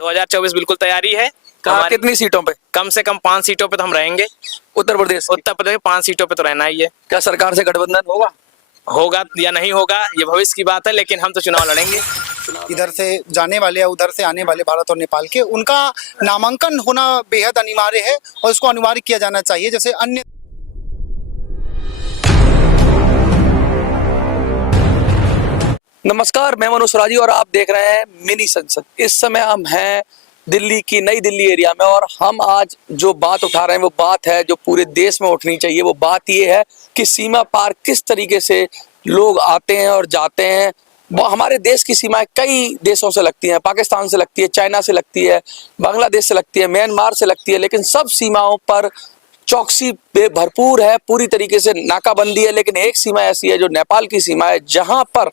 2024 बिल्कुल तैयारी है कहाँ हमारी। कितनी सीटों पे? कम से कम 5 सीटों पे तो हम रहेंगे। उत्तर प्रदेश की? उत्तर प्रदेश में 5 सीटों पे तो रहना ही है। क्या सरकार से गठबंधन होगा? होगा या नहीं होगा ये भविष्य की बात है, लेकिन हम तो चुनाव लड़ेंगे। इधर से जाने वाले या उधर से आने वाले भारत और नेपाल के, उनका नामांकन होना बेहद अनिवार्य है और इसको अनिवार्य किया जाना चाहिए। जैसे अन्य नमस्कार, मैं मनोज स्वराजी और आप देख रहे हैं मिनी संसद। इस समय हम हैं दिल्ली की नई दिल्ली एरिया में और हम आज जो बात उठा रहे हैं वो बात है जो पूरे देश में उठनी चाहिए। वो बात ये है कि सीमा पार किस तरीके से लोग आते हैं और जाते हैं। वो हमारे देश की सीमाएं कई देशों से लगती हैं, पाकिस्तान से लगती है, चाइना से लगती है, बांग्लादेश से लगती है, म्यांमार से लगती है, लेकिन सब सीमाओं पर चौकसी भरपूर है, पूरी तरीके से नाकाबंदी है। लेकिन एक सीमा ऐसी है जो नेपाल की सीमा है, जहां पर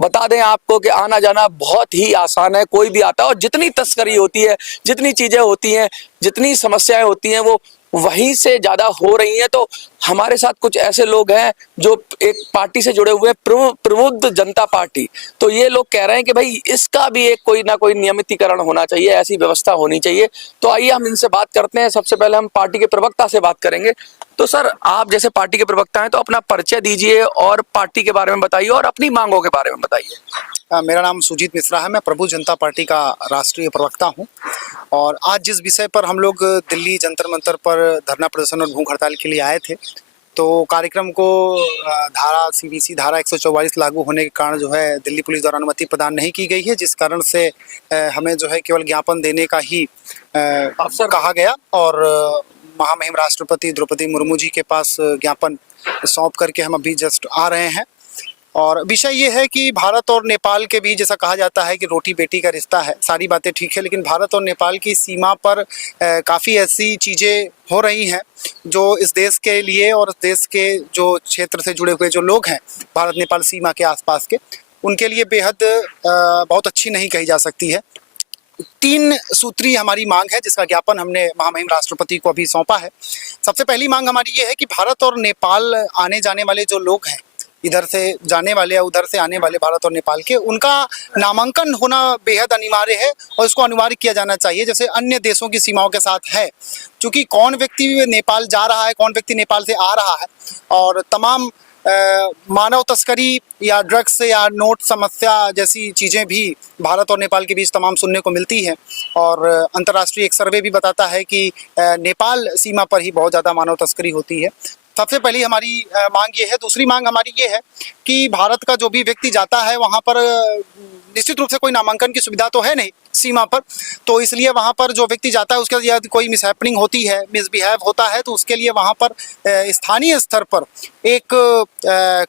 बता दें आपको कि आना जाना बहुत ही आसान है, कोई भी आता है। और जितनी तस्करी होती है, जितनी चीजें होती हैं, जितनी समस्याएं होती हैं, वो वहीं से ज्यादा हो रही हैं। तो हमारे साथ कुछ ऐसे लोग हैं जो एक पार्टी से जुड़े हुए हैं, प्रबुद्ध जनता पार्टी। तो ये लोग कह रहे हैं कि भाई इसका भी एक कोई ना कोई नियमितीकरण होना चाहिए, ऐसी व्यवस्था होनी चाहिए। तो आइए हम इनसे बात करते हैं। सबसे पहले हम पार्टी के प्रवक्ता से बात करेंगे। तो सर, आप जैसे पार्टी के प्रवक्ता हैं तो अपना परिचय दीजिए और पार्टी के बारे में बताइए और अपनी मांगों के बारे में बताइए। मेरा नाम सुजीत मिश्रा है, मैं प्रबुद्ध जनता पार्टी का राष्ट्रीय प्रवक्ता हूं। और आज जिस विषय पर हम लोग दिल्ली जंतर मंतर पर धरना प्रदर्शन और भूख हड़ताल के लिए आए थे, तो कार्यक्रम को धारा सीबीसी धारा 144 लागू होने के कारण जो है दिल्ली पुलिस द्वारा अनुमति प्रदान नहीं की गई है, जिस कारण से हमें जो है केवल ज्ञापन देने का ही अवसर कहा गया। और महामहिम राष्ट्रपति द्रौपदी मुर्मू जी के पास ज्ञापन सौंप करके हम अभी जस्ट आ रहे हैं। और विषय ये है कि भारत और नेपाल के बीच, जैसा कहा जाता है कि रोटी बेटी का रिश्ता है, सारी बातें ठीक है, लेकिन भारत और नेपाल की सीमा पर काफ़ी ऐसी चीज़ें हो रही हैं जो इस देश के लिए और इस देश के जो क्षेत्र से जुड़े हुए जो लोग हैं भारत नेपाल सीमा के आसपास के, उनके लिए बेहद बहुत अच्छी नहीं कही जा सकती है। 3 सूत्री हमारी मांग है, जिसका ज्ञापन हमने महामहिम राष्ट्रपति को अभी सौंपा है। सबसे पहली मांग हमारी ये है कि भारत और नेपाल आने जाने वाले जो लोग हैं, इधर से जाने वाले या उधर से आने वाले भारत और नेपाल के, उनका नामांकन होना बेहद अनिवार्य है और इसको अनिवार्य किया जाना चाहिए, जैसे अन्य देशों की सीमाओं के साथ है। क्योंकि कौन व्यक्ति नेपाल जा रहा है, कौन व्यक्ति नेपाल से आ रहा है, और तमाम मानव तस्करी या ड्रग्स या नोट समस्या जैसी चीज़ें भी भारत और नेपाल के बीच तमाम सुनने को मिलती हैं। और अंतर्राष्ट्रीय एक सर्वे भी बताता है कि नेपाल सीमा पर ही बहुत ज़्यादा मानव तस्करी होती है। सबसे पहली हमारी मांग ये है। दूसरी मांग हमारी ये है कि भारत का जो भी व्यक्ति जाता है वहाँ पर निश्चित रूप से कोई नामांकन की सुविधा तो है नहीं सीमा पर, तो इसलिए वहाँ पर जो व्यक्ति जाता है उसके यदि कोई मिसहैपनिंग होती है, मिसबिहेव होता है, तो उसके लिए वहाँ पर स्थानीय स्तर पर एक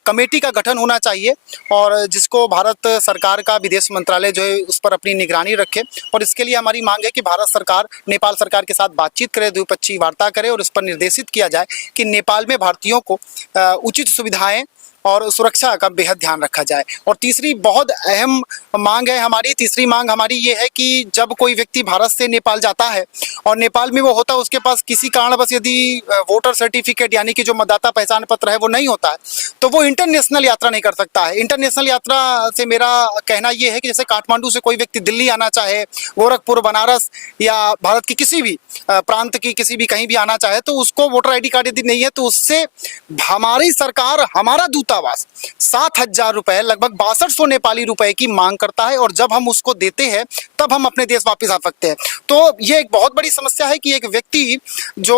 कमेटी का गठन होना चाहिए और जिसको भारत सरकार का विदेश मंत्रालय जो है उस पर अपनी निगरानी रखे। और इसके लिए हमारी मांग है कि भारत सरकार नेपाल सरकार के साथ बातचीत करे, द्विपक्षीय वार्ता करे और इस पर निर्देशित किया जाए कि नेपाल में भारतीयों को उचित सुविधाएं और सुरक्षा का बेहद ध्यान रखा जाए। और तीसरी बहुत अहम मांग है हमारी, तीसरी मांग हमारी ये है कि जब कोई व्यक्ति भारत से नेपाल जाता है और नेपाल में वो होता है, उसके पास किसी कारणवश यदि वोटर सर्टिफिकेट यानी कि जो मतदाता पहचान पत्र है वो नहीं होता है, तो वो इंटरनेशनल यात्रा नहीं कर सकता है। इंटरनेशनल यात्रा से मेरा कहना ये है कि जैसे काठमांडू से कोई व्यक्ति दिल्ली आना चाहे, गोरखपुर, बनारस या भारत की किसी भी प्रांत की किसी भी कहीं भी आना चाहे, तो उसको वोटर ID कार्ड यदि नहीं है तो उससे हमारी सरकार, हमारा दूतावास 7,000 रुपए, लगभग 6200 नेपाली रुपए की मांग करता है। और जब हम उसको देते हैं तब हम अपने देश वापस आ सकते हैं। तो ये एक बहुत बड़ी समस्या है कि एक व्यक्ति जो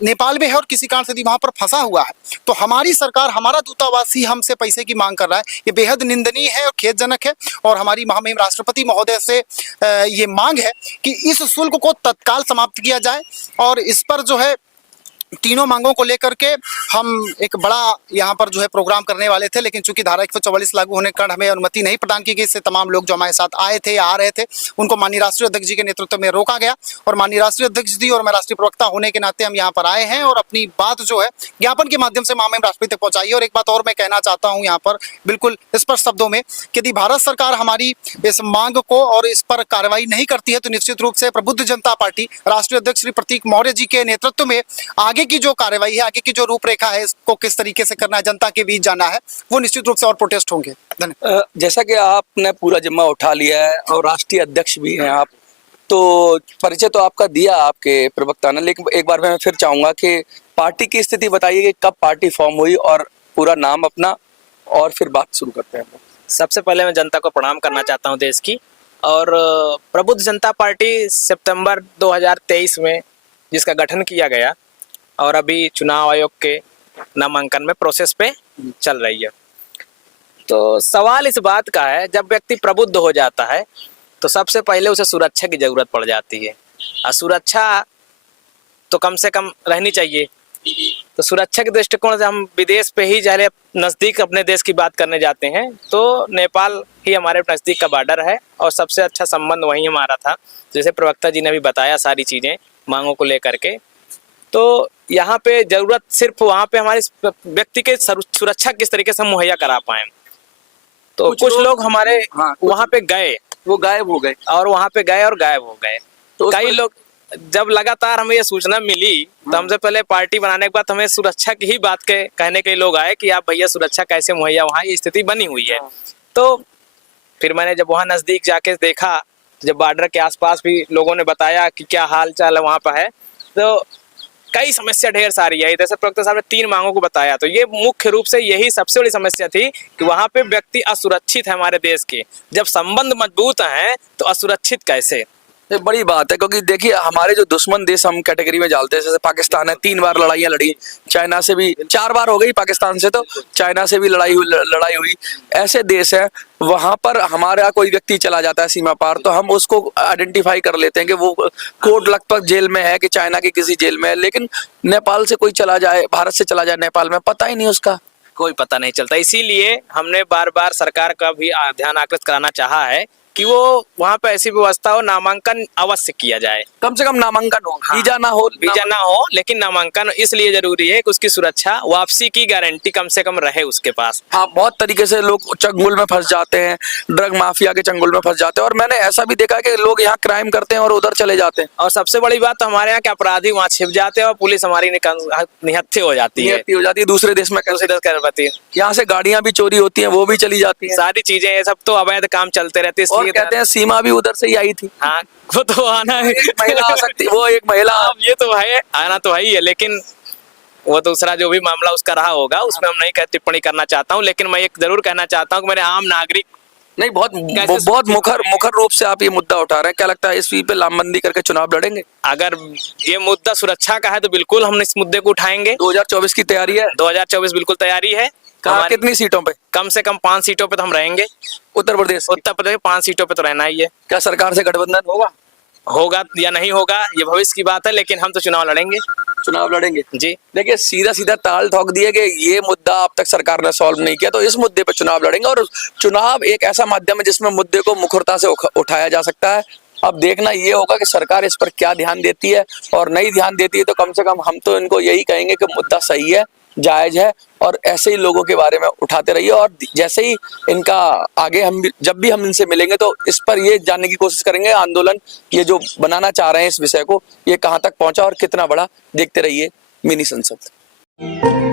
नेपाल में है और किसी कारण से यदि वहाँ पर फंसा हुआ है, तो हमारी सरकार, हमारा दूतावास ही हमसे पैसे की मांग कर रहा है। ये बेहद निंदनीय है और खेदजनक है। और हमारी महामहिम राष्ट्रपति महोदय से ये मांग है कि इस शुल्क को तत्काल समाप्त किया जाए। और इस पर जो है तीनों मांगों को लेकर के हम एक बड़ा यहाँ पर जो है प्रोग्राम करने वाले थे, लेकिन चूंकि धारा 144 लागू होने के कारण हमें अनुमति नहीं प्रदान की गई। इससे तमाम लोग जो हमारे साथ आए थे या आ रहे थे उनको माननीय राष्ट्रीय अध्यक्ष जी के नेतृत्व में रोका गया। और माननीय राष्ट्रीय अध्यक्ष जी और मैं राष्ट्रीय प्रवक्ता होने के नाते हम यहाँ पर आए हैं और अपनी बात जो है ज्ञापन के माध्यम से महामहिम राष्ट्रपति तक पहुँचाई। और एक बात और मैं कहना चाहता हूँ यहाँ पर बिल्कुल स्पष्ट शब्दों में कि यदि भारत सरकार हमारी इस मांग को और इस पर कार्रवाई नहीं करती है, तो निश्चित रूप से प्रबुद्ध जनता पार्टी राष्ट्रीय अध्यक्ष श्री प्रतीक मौर्य जी के नेतृत्व में आगे की जो कार्रवाई है, आगे की जो रूपरेखा है, इसको किस तरीके से करना है, जनता के बीच जाना है, वो निश्चित रूप से और प्रोटेस्ट होंगे। धन्यवाद। जैसा कि आपने पूरा जिम्मा उठा लिया है और राष्ट्रीय अध्यक्ष भी हैं आप, तो परिचय तो आपका दिया आपके प्रवक्ता ने, लेकिन एक बार मैं फिर चाहूंगा कि पार्टी की स्थिति बताइए कि कब पार्टी फॉर्म हुई और पूरा नाम अपना, और फिर बात शुरू करते हैं। सबसे पहले मैं जनता को प्रणाम करना चाहता हूं देश की। और प्रबुद्ध जनता पार्टी सितंबर 2023 में जिसका गठन किया गया और अभी चुनाव आयोग के नामांकन में प्रोसेस पे चल रही है। तो सवाल इस बात का है, जब व्यक्ति प्रबुद्ध हो जाता है तो सबसे पहले उसे सुरक्षा की जरूरत पड़ जाती है, और सुरक्षा तो कम से कम रहनी चाहिए। तो सुरक्षा के दृष्टिकोण से हम विदेश पे ही जाए, नज़दीक अपने देश की बात करने जाते हैं तो नेपाल ही हमारे नज़दीक का बॉर्डर है और सबसे अच्छा संबंध वहीं हमारा था। जैसे प्रवक्ता जी ने भी बताया सारी चीज़ें मांगों को लेकर के, तो यहाँ पे ज़रूरत सिर्फ वहाँ पे हमारी व्यक्ति के सुरक्षा किस तरीके से हम मुहैया करा पाएँ। तो कुछ लोग हमारे वहाँ पे गए, वो गायब हो गए, और वहाँ पे गए और गायब हो गए। तो कई लोग, जब लगातार हमें ये सूचना मिली तो हमसे पहले पार्टी बनाने के बाद हमें सुरक्षा की ही बात के कहने के लोग आए कि आप भैया सुरक्षा कैसे मुहैया, वहाँ ये स्थिति बनी हुई है। तो फिर मैंने जब वहाँ नज़दीक जाके देखा, जब बॉर्डर के आसपास भी लोगों ने बताया कि क्या हाल चाल वहाँ पर है, तो कई समस्या ढेर सारी है। जैसे प्रवक्ता साहब ने 3 मांगों को बताया, तो ये मुख्य रूप से यही सबसे बड़ी समस्या थी कि वहाँ पे व्यक्ति असुरक्षित है हमारे देश के। जब संबंध मजबूत हैं तो असुरक्षित कैसे? ये बड़ी बात है, क्योंकि देखिए हमारे जो दुश्मन देश हम कैटेगरी में डालते हैं, जैसे पाकिस्तान है, 3 बार लड़ाइयाँ लड़ी, चाइना से भी 4 बार हो गई, पाकिस्तान से तो चाइना से भी लड़ाई हुई। ऐसे देश है, वहां पर हमारा कोई व्यक्ति चला जाता है सीमा पार तो हम उसको आइडेंटिफाई कर लेते हैं कि वो कोर्ट लगभग जेल में है कि चाइना की किसी जेल में है। लेकिन नेपाल से कोई चला जाए, भारत से चला जाए नेपाल में, पता ही नहीं उसका, कोई पता नहीं चलता। इसीलिए हमने बार बार सरकार का भी ध्यान आकृष्ट कराना चाहा है कि वो वहाँ पे ऐसी व्यवस्था हो, नामांकन अवश्य किया जाए। कम से कम नामांकन हो, वीजा ना हो, लेकिन नामांकन इसलिए जरूरी है कि उसकी सुरक्षा, वापसी की गारंटी कम से कम रहे उसके पास। हाँ, बहुत तरीके से लोग चंगुल में फंस जाते हैं, ड्रग माफिया के चंगुल में फंस जाते हैं, और मैंने ऐसा भी देखा है कि लोग यहाँ क्राइम करते हैं और उधर चले जाते हैं। और सबसे बड़ी बात तो हमारे यहाँ के अपराधी वहाँ छिप जाते हैं और पुलिस हमारी निहत्थे हो जाती है, दूसरे देश में कर पाती है। यहाँ से गाड़ियां भी चोरी होती हैं, वो भी चली जाती हैं, सारी चीजें, ये सब तो अवैध काम चलते रहते हैं। और कहते हैं सीमा भी उधर से ही आई थी। हाँ, वो तो आना है, महिला आ सकती, वो एक महिला, ये तो है, आना तो है ही है, लेकिन वो दूसरा जो भी मामला उसका रहा होगा उसमें हम नहीं टिप्पणी करना चाहता हूँ। लेकिन मैं एक जरूर कहना चाहता हूँ कि मेरे आम नागरिक नहीं, बहुत मुखर रूप से आप ये मुद्दा उठा रहे हैं। क्या लगता है इस पे लामबंदी करके चुनाव लड़ेंगे? अगर ये मुद्दा सुरक्षा का है तो बिल्कुल हम इस मुद्दे को उठाएंगे। 2024 की तैयारी है? 2024 बिल्कुल तैयारी है। कितनी सीटों पे? कम से कम 5 सीटों पे तो हम रहेंगे। उत्तर प्रदेश 5 सीटों पे तो रहना ही है। क्या सरकार से गठबंधन होगा या नहीं होगा ये भविष्य की बात है, लेकिन हम तो चुनाव लड़ेंगे जी। देखिए सीधा ताल ठोक दिए कि ये मुद्दा अब तक सरकार ने सॉल्व नहीं किया, तो इस मुद्दे पे चुनाव लड़ेंगे। और चुनाव एक ऐसा माध्यम है जिसमें मुद्दे को मुखरता से उठाया जा सकता है। अब देखना ये होगा कि सरकार इस पर क्या ध्यान देती है, और नहीं ध्यान देती है तो कम से कम हम तो इनको यही कहेंगे कि मुद्दा सही है, जायज है, और ऐसे ही लोगों के बारे में उठाते रहिए। और जैसे ही इनका आगे जब भी हम इनसे मिलेंगे तो इस पर ये जानने की कोशिश करेंगे आंदोलन ये जो बनाना चाह रहे हैं इस विषय को, ये कहाँ तक पहुंचा और कितना बड़ा। देखते रहिए मिनी संसद।